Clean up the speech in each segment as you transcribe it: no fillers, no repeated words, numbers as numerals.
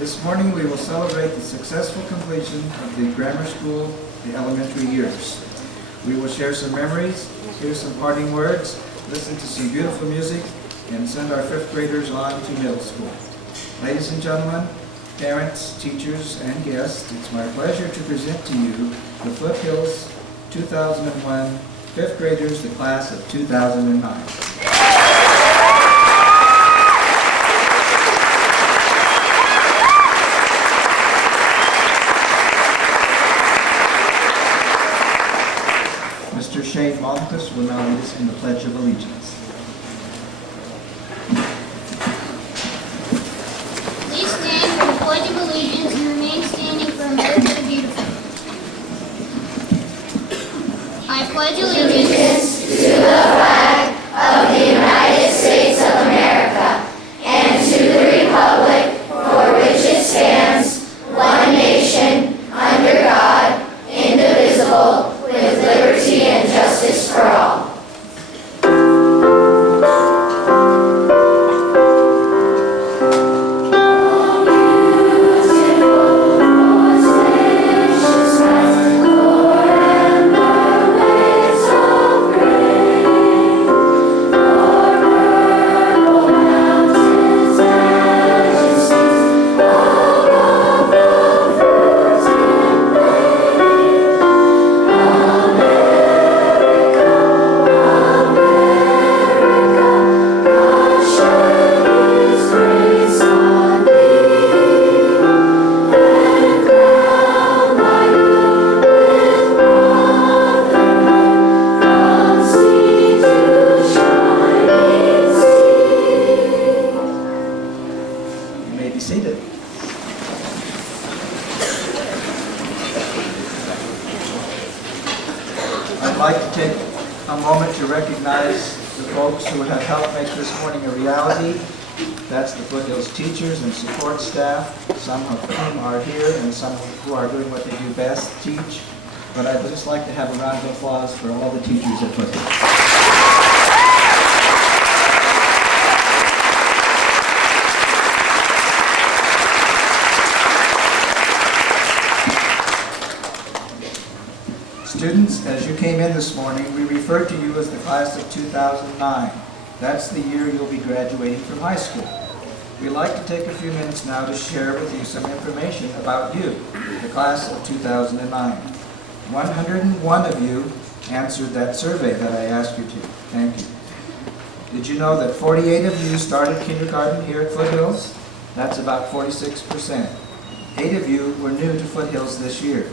This morning we will celebrate the successful completion of the grammar school, the elementary years. We will share some memories, hear some parting words, listen to some beautiful music, and send our fifth graders on to middle school. Ladies and gentlemen, parents, teachers, and guests, it's my pleasure to present to you the Foothills 2001 fifth graders, the class of 2009. Mr. Shane Malmquist will now lead us in the Pledge of Allegiance. Please stand for the Pledge of Allegiance and remain standing for America the Beautiful. I pledge allegiance to the flag of the United States of America and to the republic for which it stands, one nation, under God, indivisible, with liberty and justice for all. I'd like to take a moment to recognize the folks who have helped make this morning a reality. That's the Foothills teachers and support staff, some of whom are here and some who are doing what they do best, teach. But I'd just like to have a round of applause for all the teachers at Foothills. Students, as you came in this morning, we refer to you as the class of 2009. That's the year you'll be graduating from high school. We'd like to take a few minutes now to share with you some information about you, the class of 2009. 101 of you answered that survey that I asked you to. Thank you. Did you know that 48 of you started kindergarten here at Foothills? That's about 46%. 8 of you were new to Foothills this year.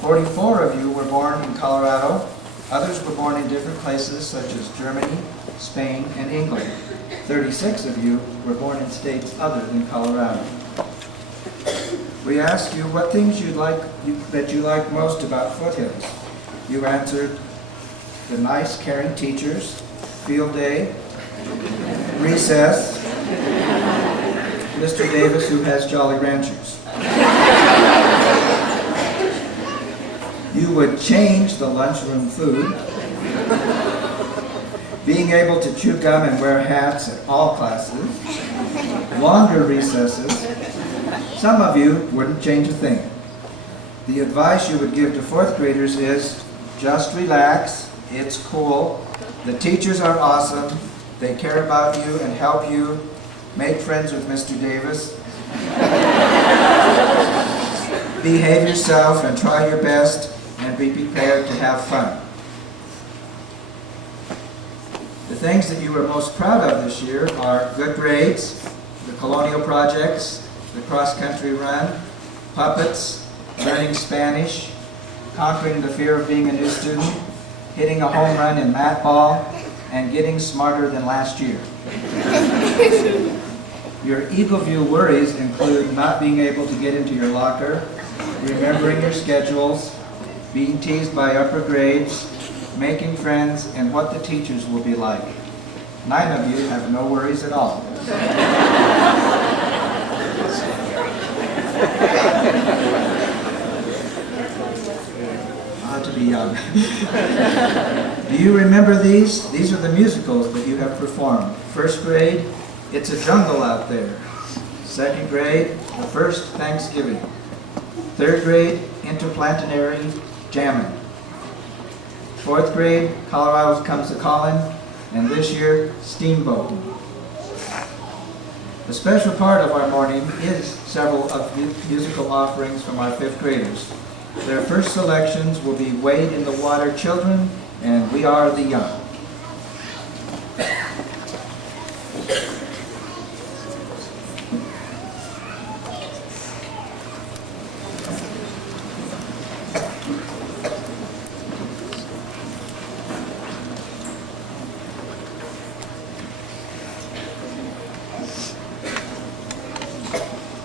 44 of you were born in Colorado. Others were born in different places such as Germany, Spain, and England. 36 of you were born in states other than Colorado. We asked you what things that you like most about Foothills. You answered the nice, caring teachers, field day, recess, Mr. Davis who has Jolly Ranchers. You would change the lunchroom food, being able to chew gum and wear hats at all classes, longer recesses. Some of you wouldn't change a thing. The advice you would give to fourth graders is just relax, it's cool, the teachers are awesome, they care about you and help you, make friends with Mr. Davis, behave yourself and try your best, and be prepared to have fun. The things that you were most proud of this year are good grades, the colonial projects, the cross-country run, puppets, learning Spanish, conquering the fear of being a new student, hitting a home run in mat ball, and getting smarter than last year. Your Eagleview worries include not being able to get into your locker, remembering your schedules, being teased by upper grades, making friends, and what the teachers will be like. 9 of you have no worries at all. To be young. Do you remember these? These are the musicals that you have performed. First grade, It's a Jungle Out There. Second grade, the first Thanksgiving. Third grade, interplanetary jamming. Fourth grade, Colorado Comes a Calling, and this year, steamboating. A special part of our morning is several of musical offerings from our fifth graders. Their first selections will be Wade in the Water Children and We Are the Young.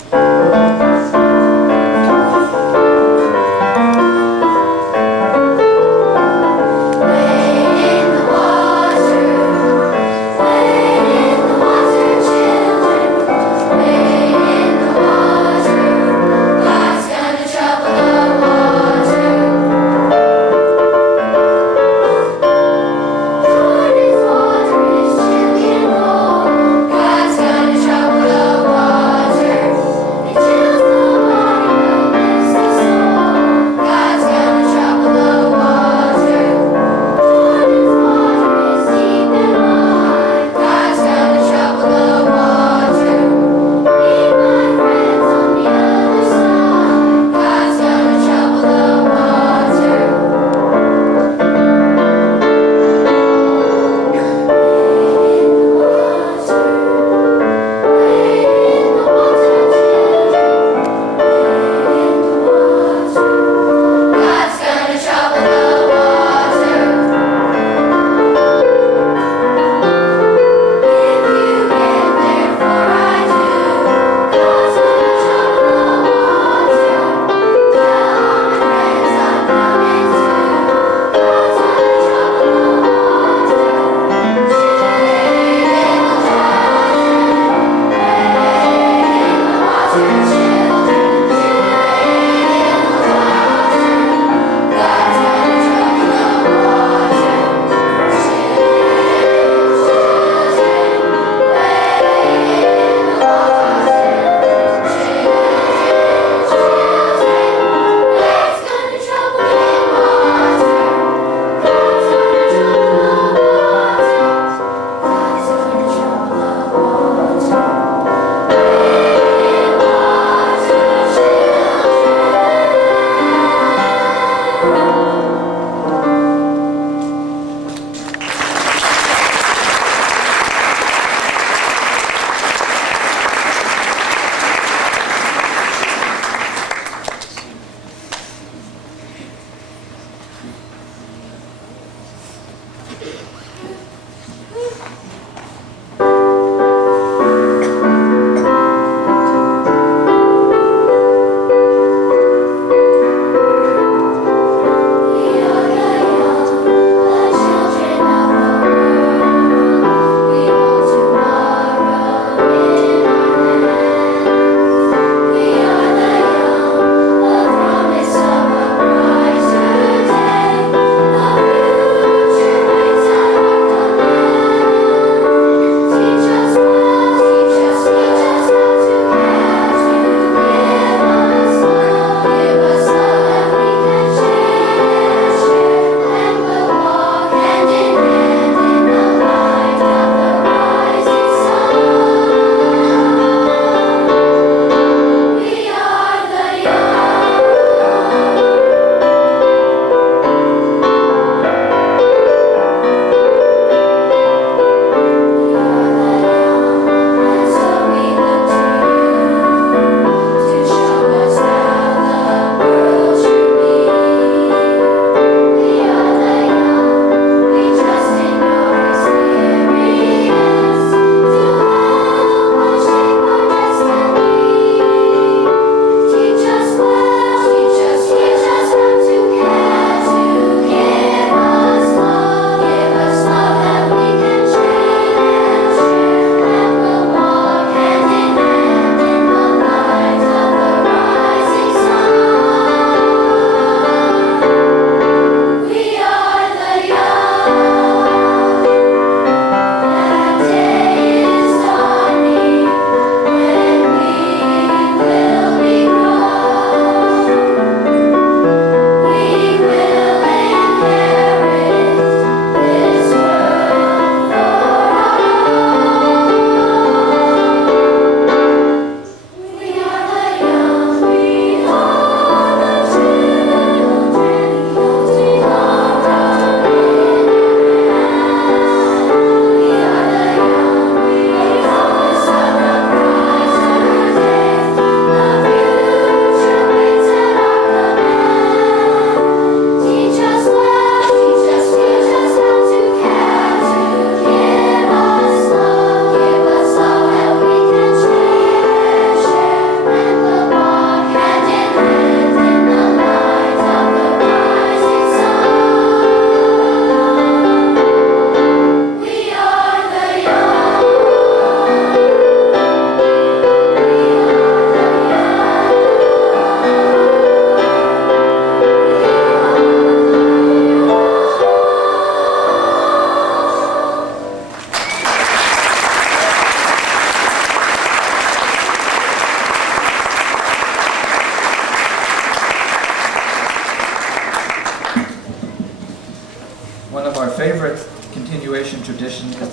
Wade in the water, children. Wade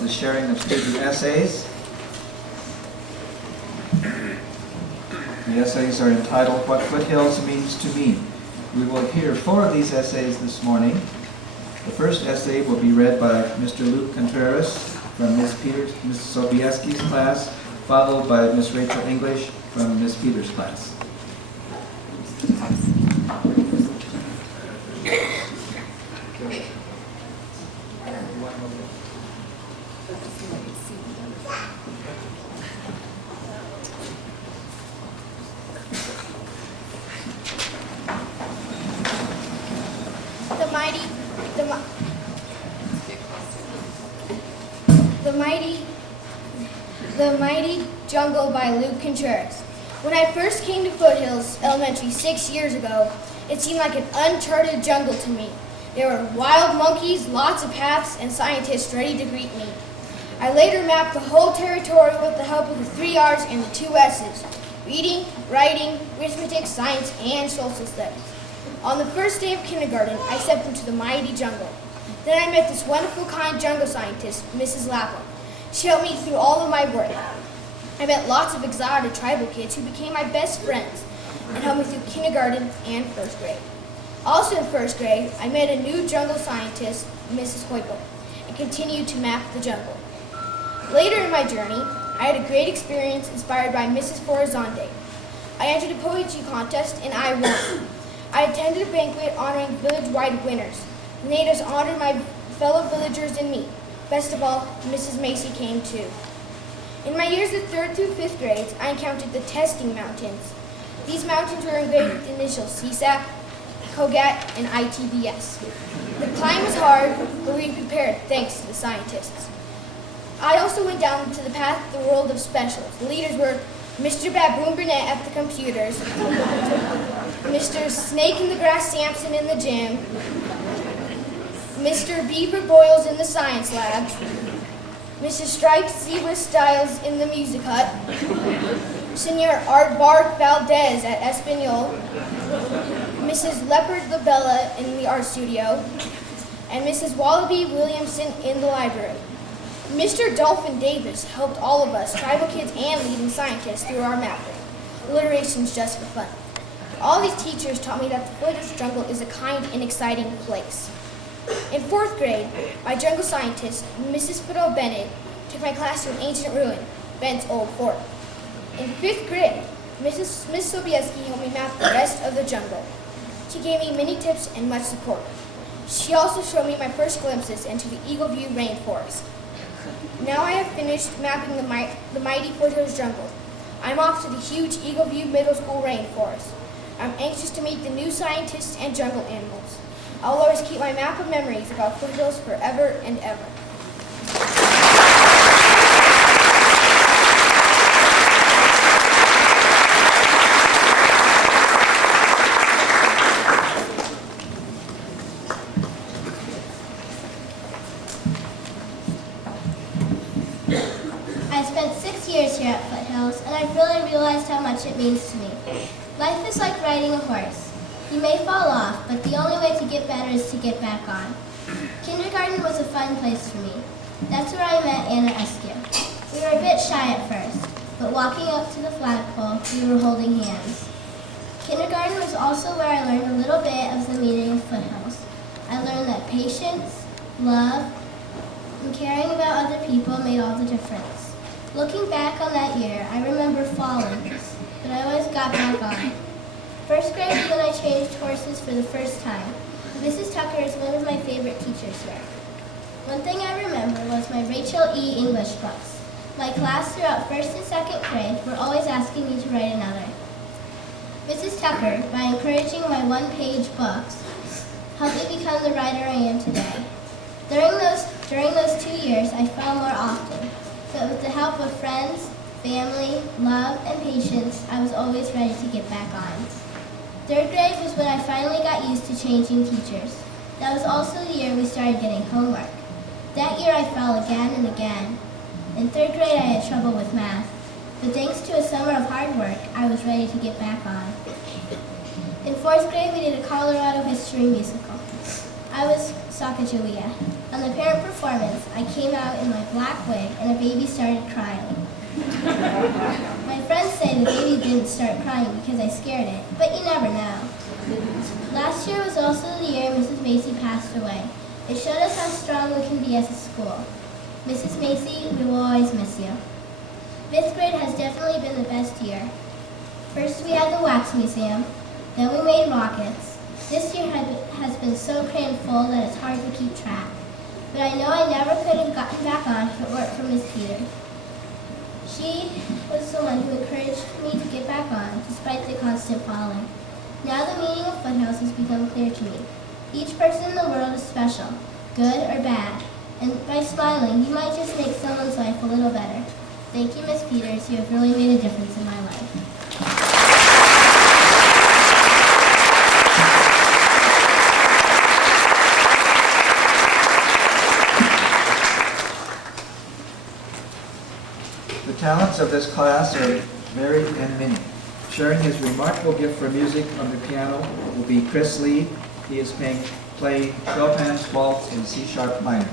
the sharing of student essays. The essays are entitled, What Foothills Means to Me. We will hear 4 of these essays this morning. The first essay will be read by Mr. Luke Contreras from Ms. Sobieski's class, followed by Ms. Rachel English from Ms. Peters' class. The Mighty Jungle by Luke Contreras. When I first came to Foothills Elementary 6 years ago, it seemed like an uncharted jungle to me. There were wild monkeys, lots of paths, and scientists ready to greet me. I later mapped the whole territory with the help of the 3 R's and the 2 S's: reading, writing, arithmetic, science, and social studies. On the first day of kindergarten, I stepped into the mighty jungle. Then I met this wonderful, kind jungle scientist, Mrs. Lapham. She helped me through all of my work. I met lots of exotic tribal kids who became my best friends and helped me through kindergarten and first grade. Also in first grade, I met a new jungle scientist, Mrs. Hoikel, and continued to map the jungle. Later in my journey, I had a great experience inspired by Mrs. Forazande. I entered a poetry contest and I won. I attended a banquet honoring village-wide winners. The natives honored my fellow villagers and me. Best of all, Mrs. Macy came too. In my years of 3rd through 5th grades, I encountered the Testing Mountains. These mountains were engraved with the initials CSAP, COGAT, and ITBS. The climb was hard, but we prepared thanks to the scientists. I also went down to the path of the world of specials. The leaders were Mr. Baboon Burnett at the computers, Mr. Snake in the Grass Sampson in the gym, Mr. Beaver Boyles in the science lab, Mrs. Striped Zebra Styles in the music hut, Senor Art Bark Valdez at Espanol, Mrs. Leopard Labella in the art studio, and Mrs. Wallaby Williamson in the library. Mr. Dolphin Davis helped all of us, tribal kids and leading scientists, through our mapping. Alliteration's just for fun. All these teachers taught me that the Foothills jungle is a kind and exciting place. In 4th grade, my jungle scientist, Mrs. Fiddle Bennett, took my class to an ancient ruin, Bent's Old Fort. In 5th grade, Miss Sobieski helped me map the rest of the jungle. She gave me many tips and much support. She also showed me my first glimpses into the Eagle View rainforest. Now I have finished mapping the mighty Foothills jungle. I'm off to the huge Eagle View Middle School rainforest. I'm anxious to meet the new scientists and jungle animals. I'll always keep my map of memories about Foothills forever and ever. I spent 6 years here at Foothills, and I've really realized how much it means to me. Life is like riding a horse. You may fall off, but the only way to get better is to get back on. Kindergarten was a fun place for me. That's where I met Anna Eskew. We were a bit shy at first, but walking up to the flagpole, we were holding hands. Kindergarten was also where I learned a little bit of the meaning of Foothills. I learned that patience, love, and caring about other people made all the difference. Looking back on that year, I remember falling, but I always got back on. First grade was when I changed horses for the first time. Mrs. Tucker is one of my favorite teachers here. One thing I remember was my Rachel E. English books. My class throughout 1st and 2nd grade were always asking me to write another. Mrs. Tucker, by encouraging my one-page books, helped me become the writer I am today. During those 2 years, I fell more often, but with the help of friends, family, love, and patience, I was always ready to get back on. 3rd grade was when I finally got used to changing teachers. That was also the year we started getting homework. That year I fell again and again. In 3rd grade I had trouble with math, but thanks to a summer of hard work, I was ready to get back on. In 4th grade we did a Colorado history musical. I was Sacagawea. On the parent performance, I came out in my black wig and a baby started crying. My friends say the baby didn't start crying because I scared it, but you never know. Last year was also the year Mrs. Macy passed away. It showed us how strong we can be as a school. Mrs. Macy, we will always miss you. 5th grade has definitely been the best year. First we had the wax museum, then we made rockets. This year has been so crammed full that it's hard to keep track. But I know I never could have gotten back on if it weren't for Miss Peters. She was the one who encouraged me to get back on, despite the constant falling. Now the meaning of Foothouse has become clear to me. Each person in the world is special, good or bad, and by smiling, you might just make someone's life a little better. Thank you, Miss Peters. You have really made a difference in my life. The talents of this class are varied and many. Sharing his remarkable gift for music on the piano will be Chris Lee. He is playing Chopin's Waltz in C-sharp minor.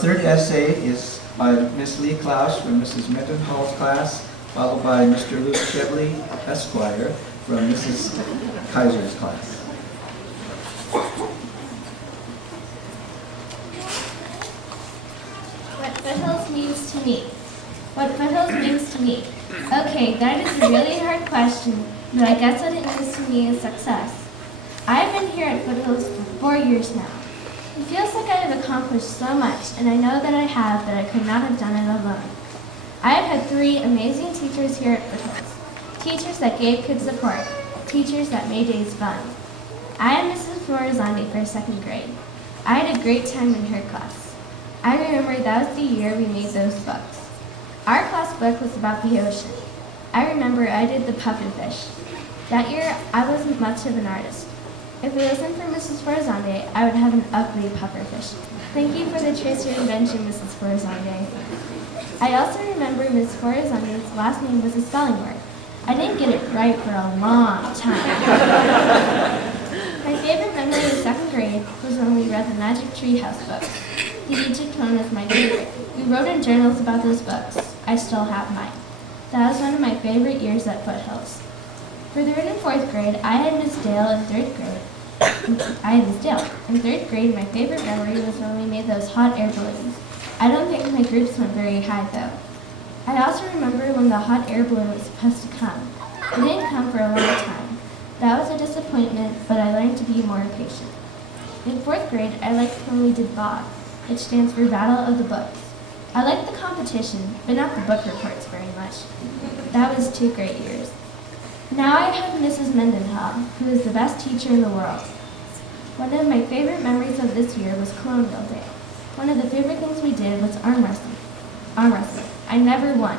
third essay is by Miss Lee Klaus from Mrs. Minton Hall's class, followed by Mr. Luke Chebley, Esquire, from Mrs. Kaiser's class. What foothills means to me. What foothills means to me. Okay, that is a really hard question, but I guess what it means to me is success. I've been here at Foothills for 4 years now. It feels like I have accomplished so much, and I know that I have, but I could not have done it alone. I have had 3 amazing teachers here at Foothills. Teachers that gave kids support. Teachers that made days fun. I am Mrs. Florizandi for 2nd grade. I had a great time in her class. I remember that was the year we made those books. Our class book was about the ocean. I remember I did the pufferfish. That year, I wasn't much of an artist. If it wasn't for Mrs. Florizandi, I would have an ugly pufferfish. Thank you for the choice of invention, Mrs. Florizandi. I also remember Ms. Florizandi's last name was a spelling word. I didn't get it right for a long time. My favorite memory of 2nd grade was when we read the Magic Tree House books. The Egypt one was my favorite. We wrote in journals about those books. I still have mine. That was one of my favorite years at Foothills. For 3rd and 4th grade, I had Miss Dale in 3rd grade. In 3rd grade, my favorite memory was when we made those hot air balloons. I don't think my groups went very high though. I also remember when the hot air balloon was supposed to come. It didn't come for a long time. That was a disappointment, but I learned to be more patient. In 4th grade, I liked when we did BOB, which stands for Battle of the Books. I liked the competition, but not the book reports very much. That was 2 great years. Now I have Mrs. Mendenhall, who is the best teacher in the world. One of my favorite memories of this year was Colonial Day. One of the favorite things we did was arm wrestling. I never won.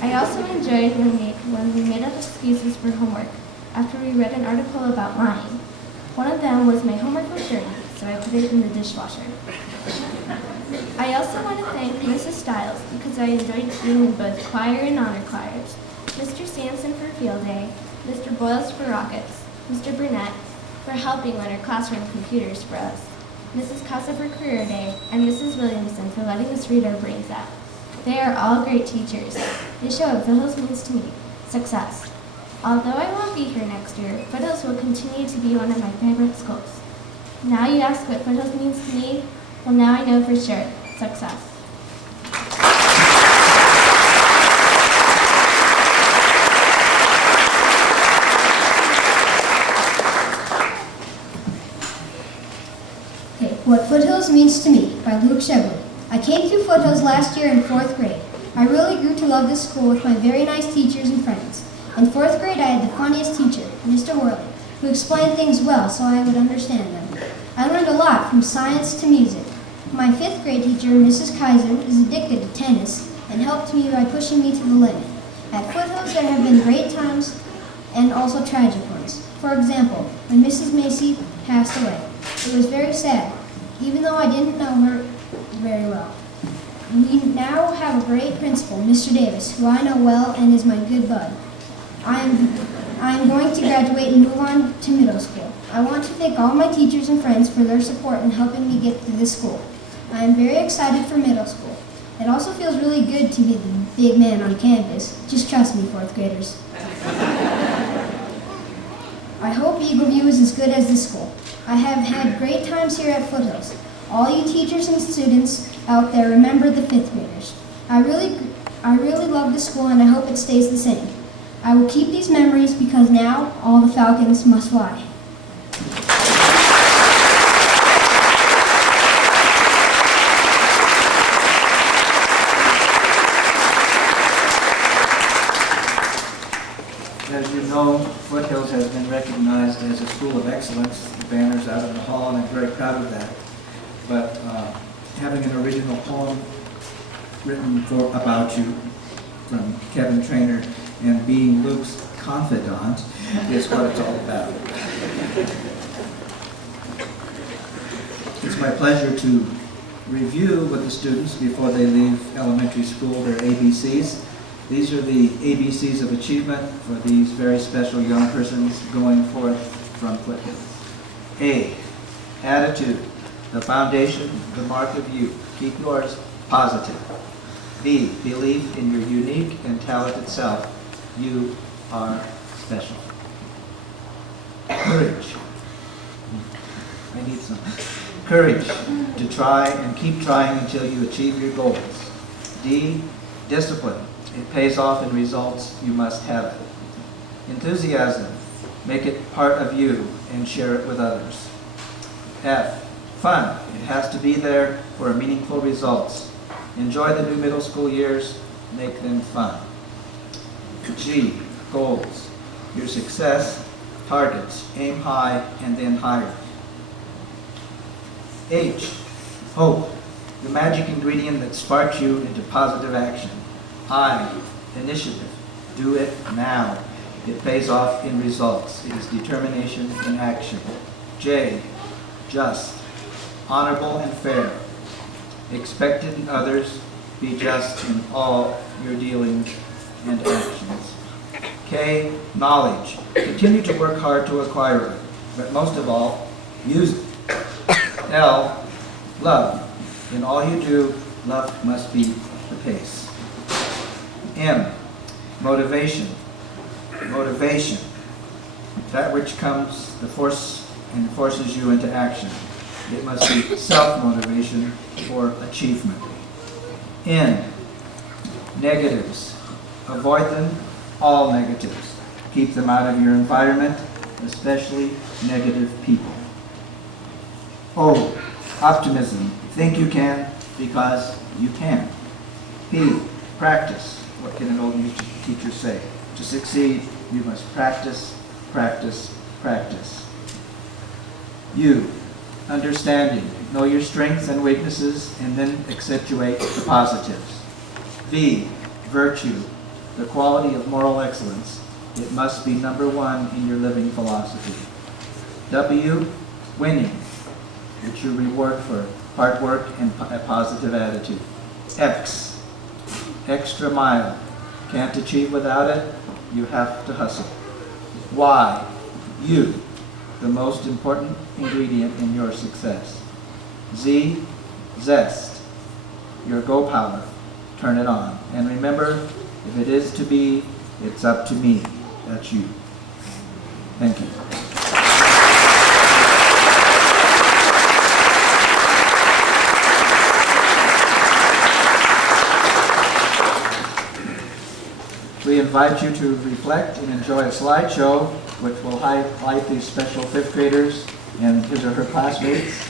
I also enjoyed when we made up excuses for homework after we read an article about lying. One of them was my homework was dirty, so I put it in the dishwasher. I also want to thank Mrs. Stiles because I enjoyed being in both choir and honor choirs, Mr. Sampson for field day, Mr. Boyles for rockets, Mr. Burnett for helping on our classroom computers for us, Mrs. Casa for career day, and Mrs. Williamson for letting us read our brains out. They are all great teachers. They show what Foothills means to me, success. Although I won't be here next year, Foothills will continue to be one of my favorite schools. Now you ask what Foothills means to me? Well, now I know for sure, success. Okay, What Foothills Means to Me by Luke Chebley. I came through Foothills last year in 4th grade. I really grew to love this school with my very nice teachers and friends. In 4th grade, I had the funniest teacher, Mr. Worley, who explained things well so I would understand them. I learned a lot from science to music. My 5th grade teacher, Mrs. Kaiser, is addicted to tennis and helped me by pushing me to the limit. At Foothills, there have been great times and also tragic ones. For example, when Mrs. Macy passed away, it was very sad, even though I didn't know her very well. We now have a great principal, Mr. Davis, who I know well and is my good bud. I am going to graduate and move on to middle school. I want to thank all my teachers and friends for their support in helping me get to this school. I am very excited for middle school. It also feels really good to be the big man on campus. Just trust me, 4th graders. I hope Eagle View is as good as this school. I have had great times here at Foothills. All you teachers and students out there, remember the 5th graders. I really love this school and I hope it stays the same. I will keep these memories because now all the falcons must fly. As you know, Foothills has been recognized as a school of excellence. The banner's out in the hall, and I'm very proud of that. But having an original poem written about you from Kevin Trainer and being Luke's confidant is what it's all about. It's my pleasure to review with the students before they leave elementary school their ABCs. These are the ABCs of achievement for these very special young persons going forth from Foothills. A, attitude. the foundation, the mark of you. Keep yours positive. B, believe in your unique and talented self. You are special. Courage. I need some. Courage to try and keep trying until you achieve your goals. D, discipline. It pays off in results. You must have it. Enthusiasm. Make it part of you and share it with others. F, fun. It has to be there for meaningful results. Enjoy the new middle school years. Make them fun. G, goals. Your success, targets. Aim high and then higher. H, hope. The magic ingredient that sparks you into positive action. I, initiative. Do it now. It pays off in results. It is determination in action. J, just. Honorable and fair. Expected in others. Be just in all your dealings and actions. K, knowledge. Continue to work hard to acquire it, but most of all, use it. L, love. In all you do, love must be the pace. M, motivation. Motivation. That which comes the force and forces you into action. It must be self-motivation for achievement. N, negatives. Avoid them, all negatives. Keep them out of your environment, especially negative people. O, optimism. Think you can because you can. P, practice. What can an old teacher say? To succeed, you must practice, practice, practice. U, understanding. Know your strengths and weaknesses and then accentuate the positives. V, virtue. The quality of moral excellence. It must be number one in your living philosophy. W, winning. It's your reward for hard work and a positive attitude. X, extra mile. Can't achieve without it. You have to hustle. Y, you, the most important ingredient in your success. Z, zest, your go power. Turn it on. And remember, if it is to be, it's up to me. That's you. Thank you. We invite you to reflect and enjoy a slideshow which will highlight these special fifth graders and his or her classmates.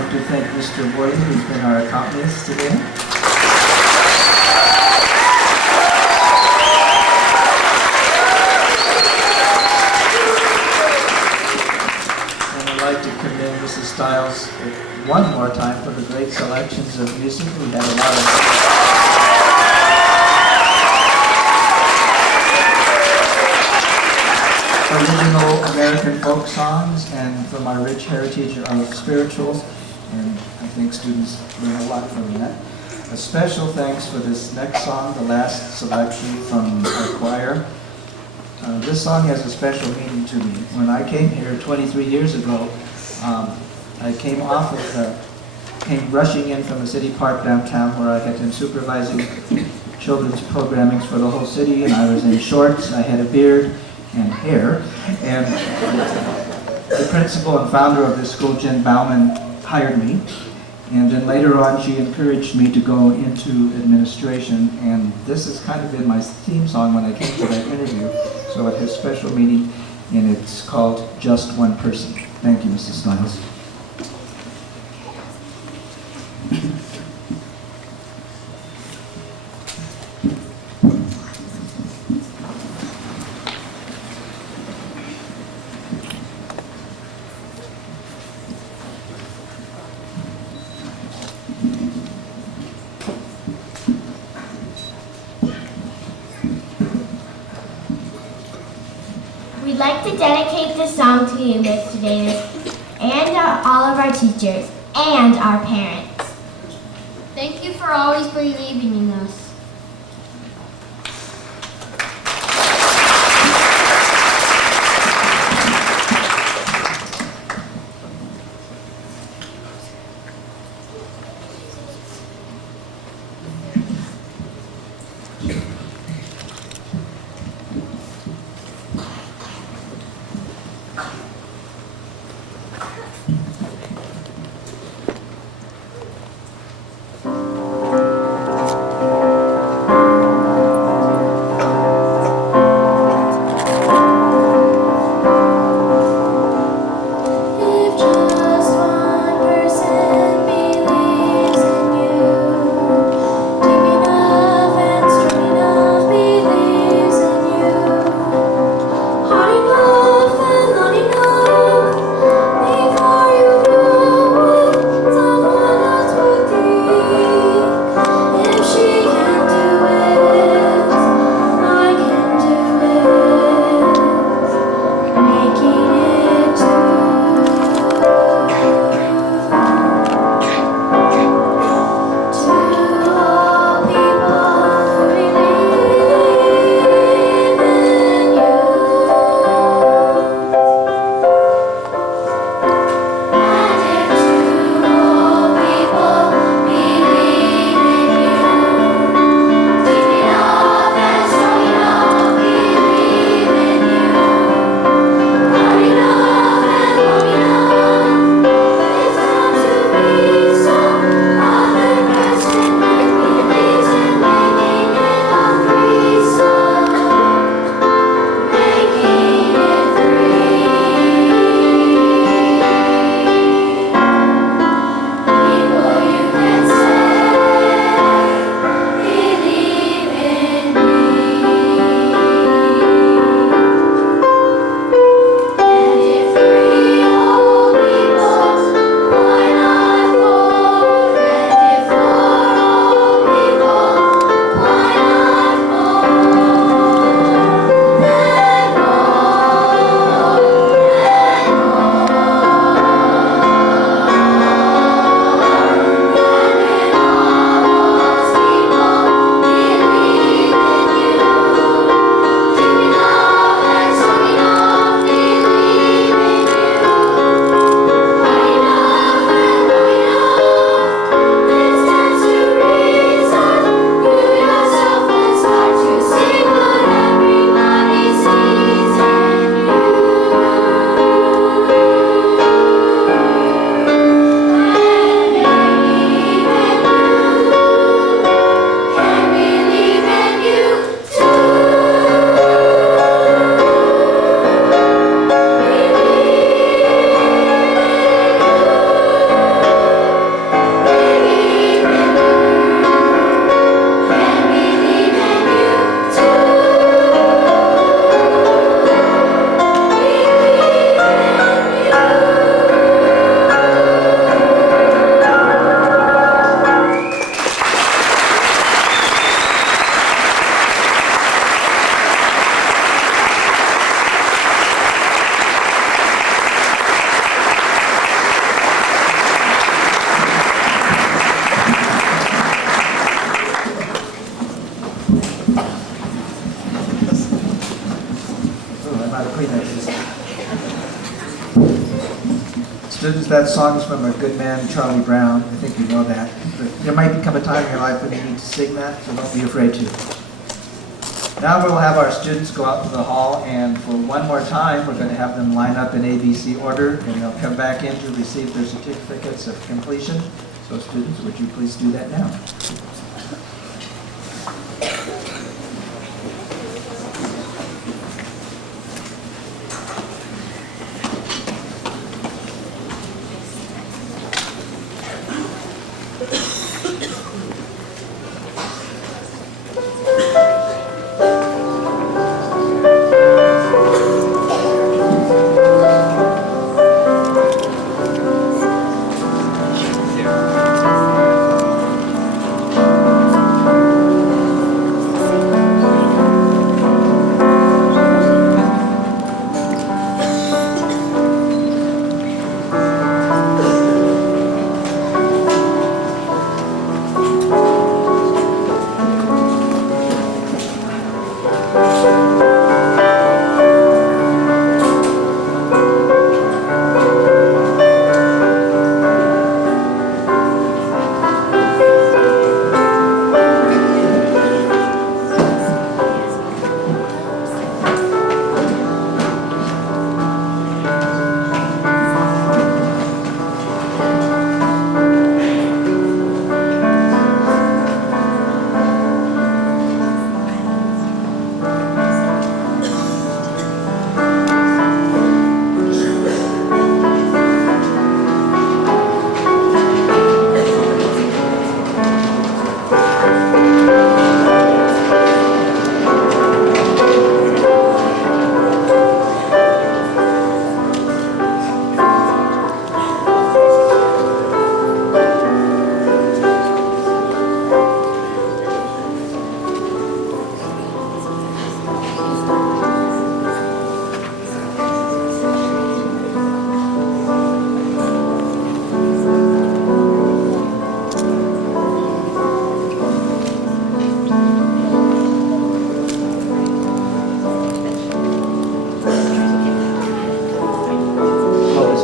like to thank Mr. Worley, who's been our accompanist today. And I'd like to commend Mrs. Stiles one more time for the great selections of music. We had a lot of original American folk songs and from our rich heritage of spirituals, and I think students learn a lot from that. A special thanks for this next song, the last selection from our choir. This song has a special meaning to me. When I came here 23 years ago, I came rushing in from a city park downtown where I had been supervising children's programming for the whole city, and I was in shorts, I had a beard and hair, and the principal and founder of this school, Jen Bauman, hired me, and then later on she encouraged me to go into administration, and this has kind of been my theme song when I came to that interview, so it has special meaning, and it's called Just One Person. Thank you, Mrs. Stiles. We'd like to dedicate this song to you, Mr. Davis, and all of our teachers, and our parents. Thank you for always believing in us. Students, that song is from our good man Charlie Brown. I think you know that. But there might become a time in your life when you need to sing that, so don't be afraid to. Now we'll have our students go out to the hall, and for one more time, we're going to have them line up in ABC order, and they'll come back in to receive their certificates of completion. So students, would you please do that now?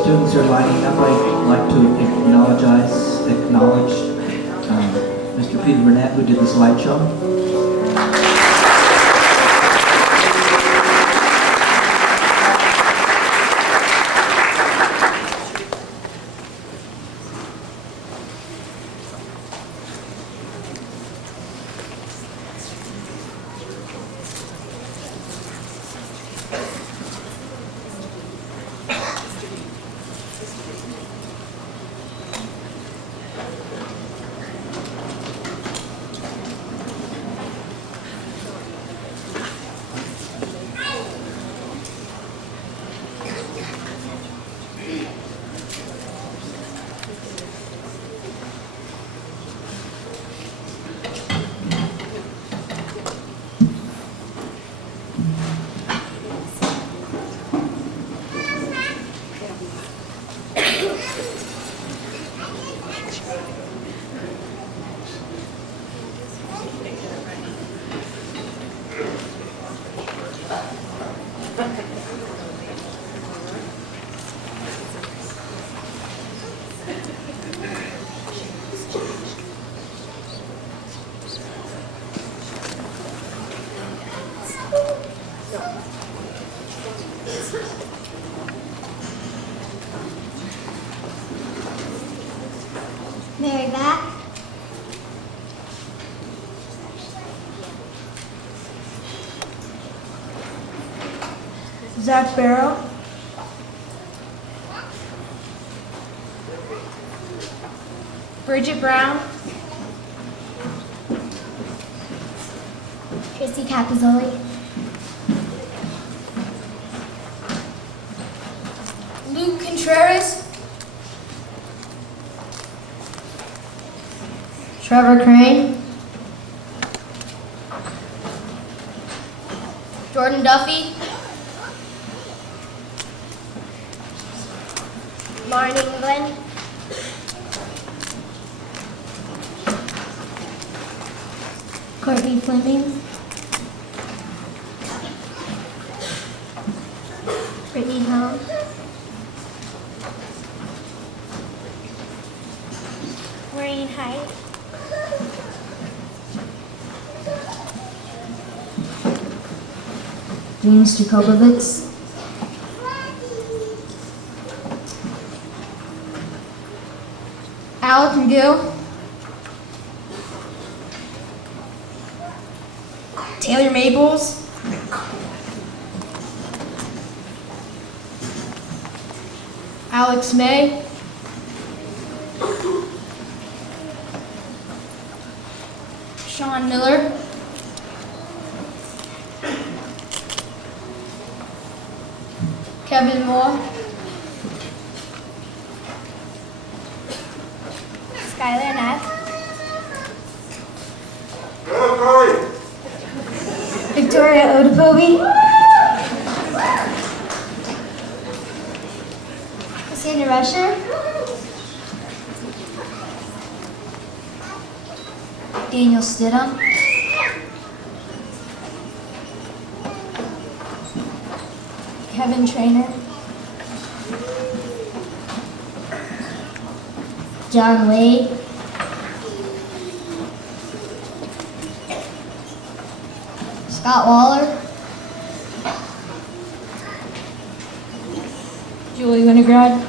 Students are lining up. I'd like to acknowledge Mr. Peter Burnett, who did the slideshow. Mary Back. Zach Barrow. Bridget Brown. Chrissy Capizoli. Luke Contreras. Trevor Crane. Jordan Duffy. Lauren England. Courtney Fleming. Brittany Helm. Hi. James Jacobowitz, Alec McGill, Taylor Maples, Alex May, Sean Miller, Kevin Moore, Skylar Neff. Victoria Odapovi, Cassandra Rusher, Daniel Stidham, Kevin Trainer, John Wade, Scott Waller, Julie Winograd,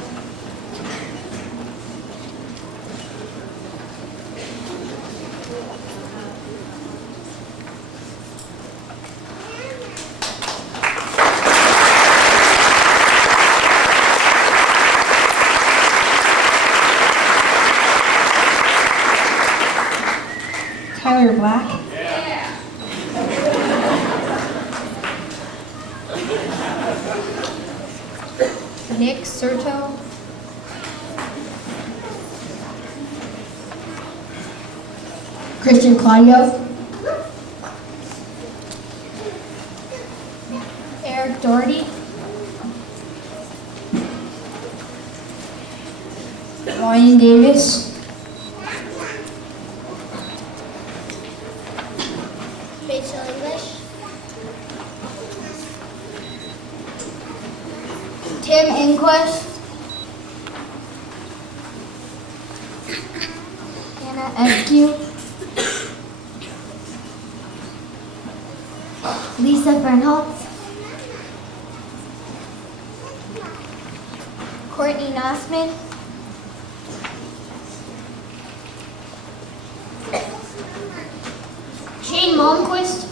Tyler Black, Nick Serto, Christian Claudio, Eric Doherty, Ryan Davis, Rachel English. Tim Inquest, Anna Eskew, Lisa Bernholtz, Courtney Nossman. Shane Malmquist,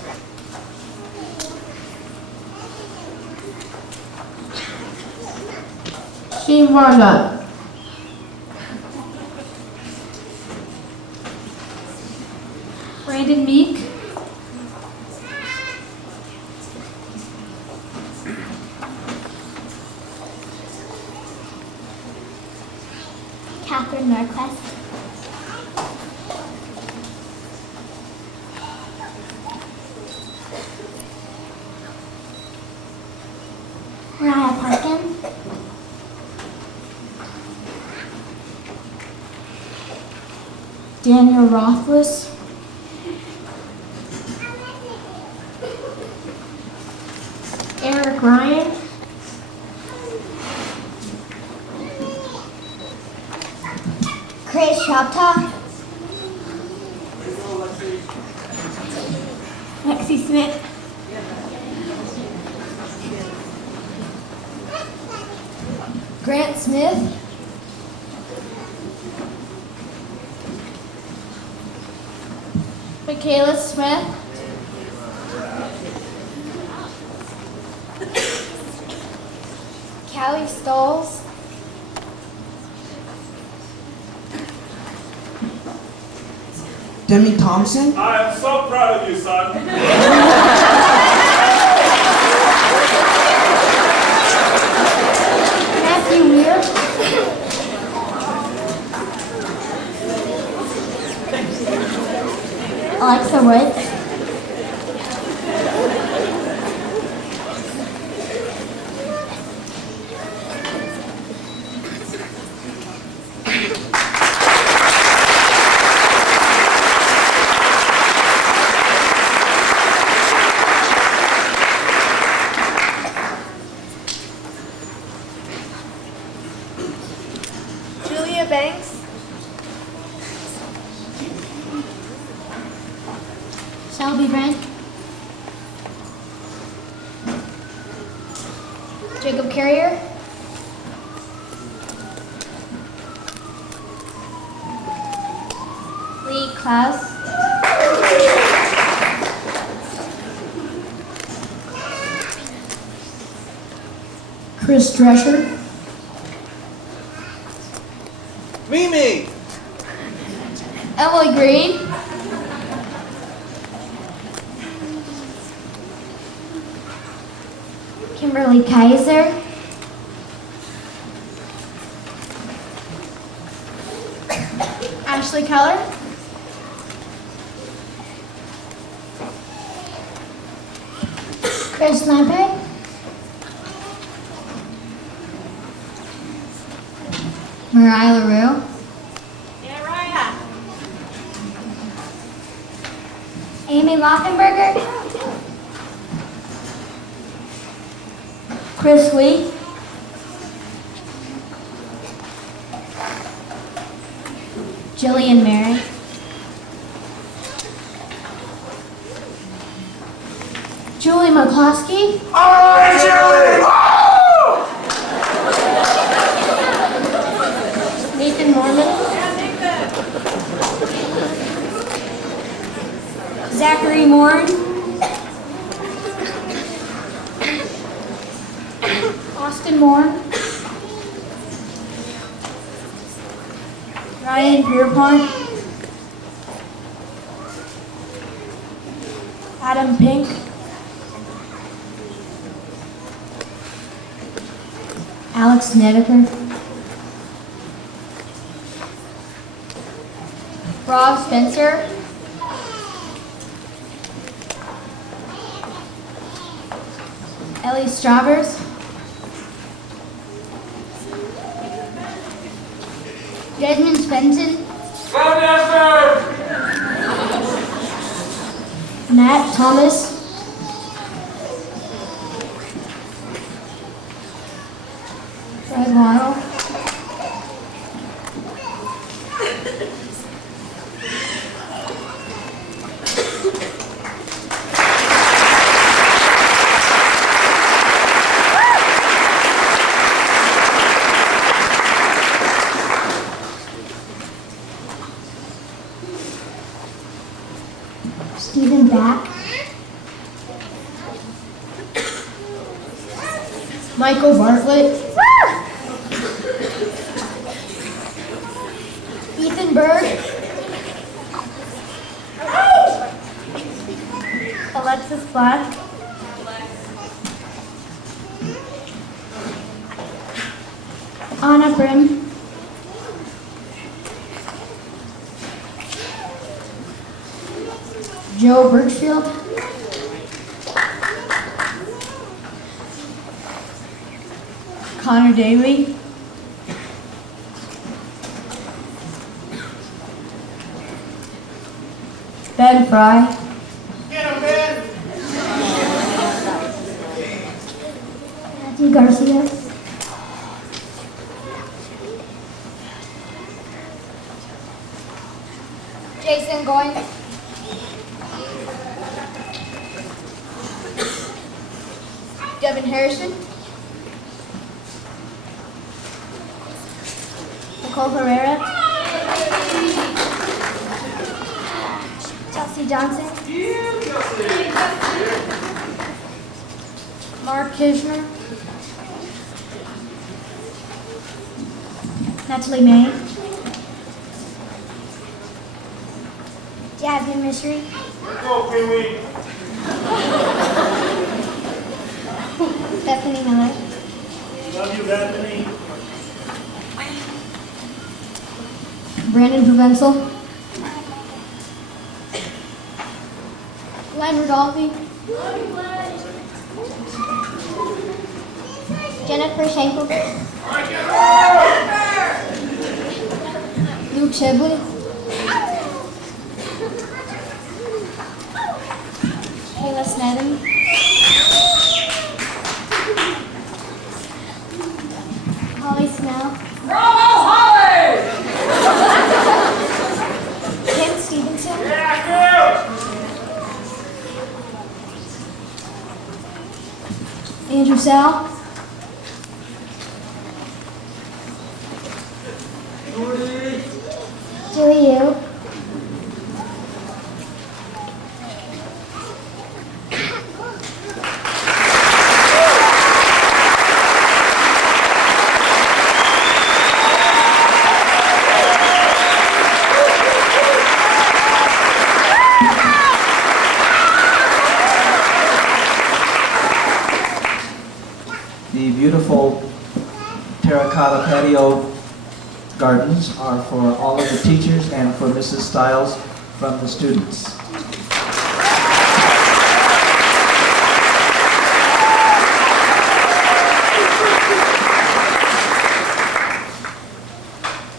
Shane Varga, Brandon Meek, Catherine Norquist. Mariah Parkin. Daniel Rothfuss, Eric Ryan, Chris Shoptaw. Lexi Smith, Grant Smith, Michaela Smith, Callie Stolz, Demi Thompson, I am so proud of you, son. Matthew Weir, Alexa Woods. Julia Banks, Shelby Brent. Jacob Carrier. Lee Klaus. Chris Drescher. Mimi! Emily Green. Kimberly Kaiser. Ashley Keller. Chris Lampe. Mariah LaRue. Amy Loffenberger. Chris Lee. Jillian Mary. Julie McCloskey. Nathan Mormon. Zachary Moore. Austin Moore. Ryan Pierpont. Adam Pink. Alex Snedeker. Rob Spencer. Ellie Stravers. Desmond Svensson. Matt Thomas. Fred Waddle. Stephen Back. Michael Bartlett. Ethan Berg. Alexis Black. Anna Brim. Joe Birchfield. Connor Daly. Ben Fry. Matthew Garcia. Jason Goins. Devin Harrison. Nicole Herrera. Chelsea Johnson. Mark Kishner. Natalie May. Jasmine Mystery. Go, Pee-wee. Stephanie Miller. Love you, Bethany. Brandon Provenzel. Glenn Rodolphe. Jennifer Shankelberg. Luke Shibley. Kayla Snedden. Holly Snell. Kim Stevenson. Andrew Sal. Julie Yu. The beautiful terracotta patio gardens are for all of the teachers and for Mrs. Stiles from the students.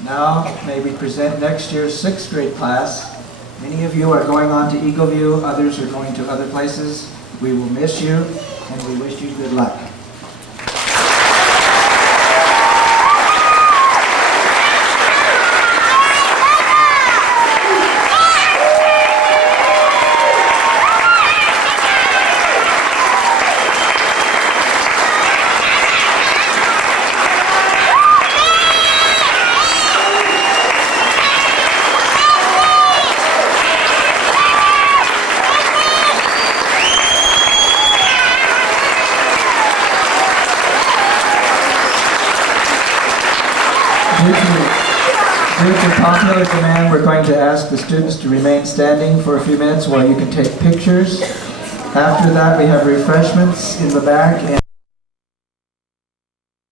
Now, may we present next year's 6th grade class. Many of you are going on to Eagle View, others are going to other places. We will miss you, and we wish you good luck. Due to popular demand, we're going to ask the students to remain standing for a few minutes while you can take pictures. After that, we have refreshments in the back.